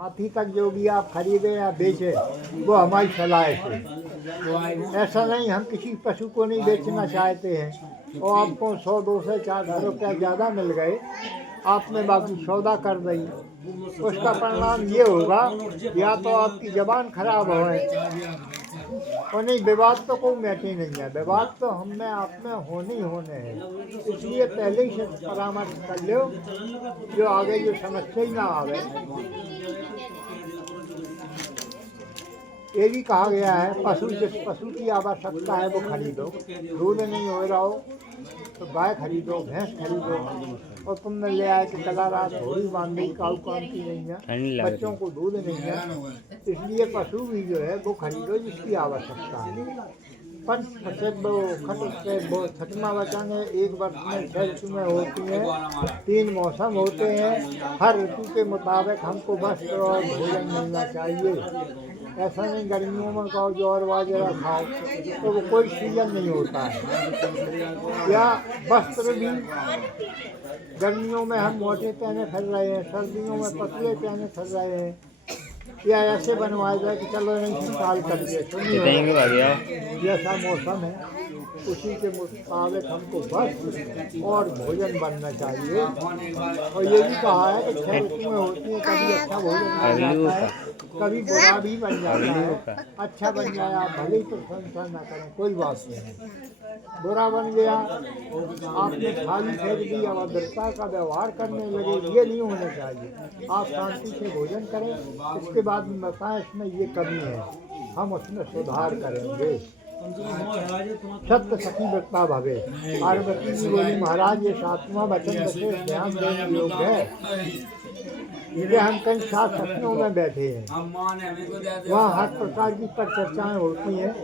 हाथी तक जो भी आप खरीदे या बेचे वो हमारी सलाह से। ऐसा नहीं हम किसी पशु को नहीं बेचना चाहते हैं और आपको 100, 200, 400 रुपया ज़्यादा मिल गए, आपने बाकी सौदा कर दी, उसका परिणाम ये होगा या तो आपकी ज़बान खराब हो और नहीं, विवाद तो कोई मैटर नहीं है, विवाद तो हम में आप में होने ही होने हैं। इसलिए पहले ही से परामर्श कर लो जो आगे जो समस्या ही ना आवे। ये भी कहा गया है जिस पशु की आवश्यकता है वो खरीदो। दूध नहीं हो रहा हो तो गाय खरीदो, भैंस खरीदो। और तुमने ले आए कि कल रात थोड़ी बांध दी, काऊ काम की नहीं है, बच्चों को दूध नहीं है, इसलिए पशु भी जो है वो खरीदो जिसकी आवश्यकता है। पंच वो छठवां वचन है, एक वर्ष में 6 ऋतुएं होती हैं, 3 मौसम होते हैं, हर ऋतु के मुताबिक हमको वस्त्र और भोजन मिलना चाहिए। ऐसा नहीं गर्मियों में खाओ ज्वार बाजरा खाओ, तो वो कोई सीजन नहीं होता है। या वस्त्र भी गर्मियों में हम मोटे पहने फिर रहे हैं, सर्दियों में पतले पहने फिर रहे हैं, या ऐसे बनवाया जाए कि चलो नहीं निकाल कर दिए, जैसा मौसम है उसी के मुताबिक हमको वस्त्र और भोजन बनना चाहिए। और ये भी कहा है कि 6 ऋतुएं होती हैं, कभी अच्छा भोजन बन जाता है, कभी बुरा भी बन जाता है। अच्छा बन जाए आप भले ही प्रशंसा न करें, कोई बात नहीं। बुरा बन गया, आपने थाली फेंक दी, अभद्रता का व्यवहार करने लगे, ये नहीं होना चाहिए। आप शांति से भोजन करें, इसके बाद में बताएं इसमें ये कमी है, हम उसमें सुधार करेंगे। सत्य सखी वक्ता भवे। पार्वती जी बोली महाराज ये 7वां वचन विशेष ध्यान देने योग्य है। ये हम कई 7 सखियों में बैठे हैं, वहाँ हर प्रकार की पर चर्चाएँ होती हैं।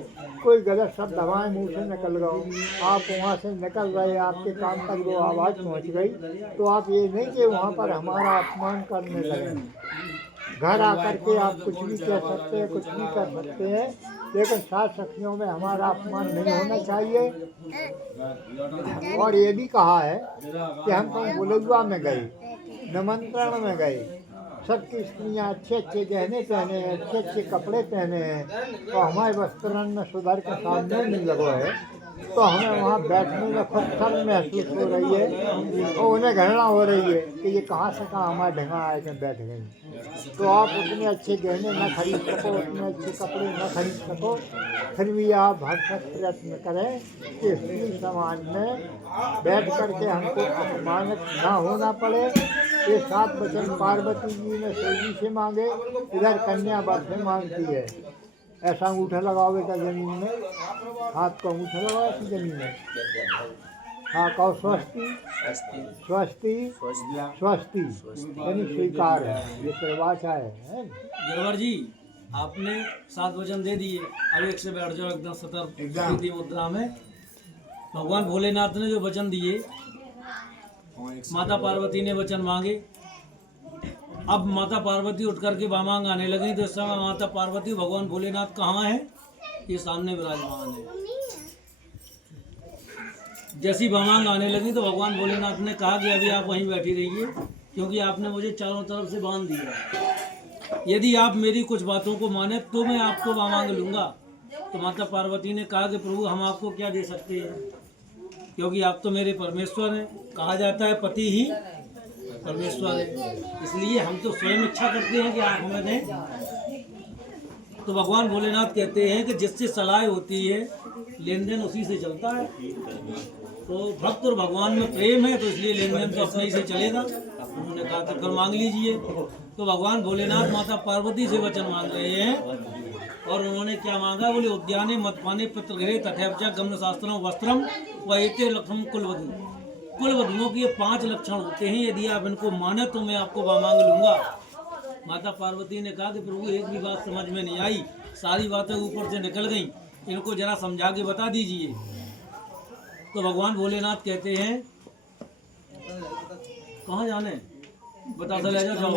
कोई गलत शब्द हवाएं मुँह से निकल गए, आप वहाँ से निकल रहे, आपके कान तक वो आवाज़ पहुँच गई, तो आप ये नहीं कि वहाँ पर हमारा अपमान करने लगे। घर आकर के आप कुछ भी कह सकते हैं, कुछ भी कर सकते हैं, लेकिन 7 सखियों में हमारा अपमान नहीं होना चाहिए। और ये भी कहा है कि हम कहीं बुलुआ में गए, निमंत्रण में गए, सबकी स्त्रियाँ अच्छे अच्छे गहने पहने हैं, अच्छे अच्छे कपड़े पहने हैं, तो हमारे वस्त्रन में सुधर के सामने नहीं लगा है, तो हमें वहाँ बैठने में खुद शर्म महसूस हो रही है और उन्हें घृणा हो रही है कि ये कहाँ से कहाँ हमारे ढंगा आए के बैठ गई। तो आप उतने अच्छे गहने न खरीद सको, उतने अच्छे कपड़े न खरीद सको, फिर भी आप भरसक प्रयत्न करें कि स्त्री समाज में बैठ करके हमको अपमानित ना होना पड़े। ये 7 वचन पार्वती जी ने शिव जी से मांगे, इधर कन्या वर से मांगती है। ऐसा अंगूठा लगाओगे क्या जमीन में, हाथ को अंगूठा लगाओ ऐसी जमीन में, हाँ कहो स्वस्ति स्वस्ति स्वस्ति, यानी स्वीकार है, ये प्रवाचा है। गिरवर जी आपने 7 वचन दे दिए, अब एक से बैठ जाओ एकदम सतर्क मुद्रा में। भगवान भोलेनाथ ने जो वचन दिए, माता पार्वती ने वचन मांगे, अब माता पार्वती उठ करके बामांग आने लगी, तो इस समय माता पार्वती भगवान भोलेनाथ कहाँ है, ये सामने विराजमान है। जैसी बामांग आने लगी तो भगवान भोलेनाथ ने कहा कि अभी आप वहीं बैठी रहिए, क्योंकि आपने मुझे चारों तरफ से बांध दिया, यदि आप मेरी कुछ बातों को माने तो मैं आपको बामांग लूंगा। तो माता पार्वती ने कहा कि प्रभु हम आपको क्या दे सकते हैं, क्योंकि आप तो मेरे परमेश्वर हैं, कहा जाता है पति ही परमेश्वर है, इसलिए हम तो स्वयं इच्छा करते हैं कि आप हमें दें। तो भगवान भोलेनाथ कहते हैं कि जिससे सलाह होती है लेन देन उसी से चलता है। तो भक्त और भगवान में प्रेम है, तो इसलिए लेन देन तो अपने ही से चलेगा। उन्होंने कहा तो कर मांग लीजिए। तो भगवान भोलेनाथ माता पार्वती से वचन मांग रहे हैं, और उन्होंने क्या मांगा, बोले उद्याने मदपाने पितृगृहे तथैवच गमन शास्त्रम वस्त्रम व एते लक्षण कुलवधू। कुलवधुओं के 5 लक्षण होते हैं, यदि आप इनको माने तो मैं आपको मांग लूंगा। माता पार्वती ने कहा कि प्रभु एक भी बात समझ में नहीं आई, सारी बातें ऊपर से निकल गईं, इनको जरा समझा के बता दीजिए। तो भगवान भोलेनाथ कहते हैं कहाँ जाने बता चले जाओ।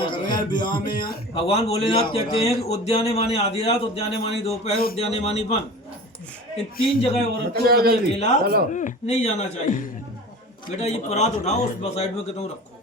भगवान भोलेनाथ कहते हैं कि उद्याने माने आधी रात, उद्याने मानी दोपहर, उद्याने मानी बन, इन 3 जगह औरत को कभी अकेला नहीं जाना चाहिए। बेटा ये परात उठाओ, उस साइड में कितों रखो।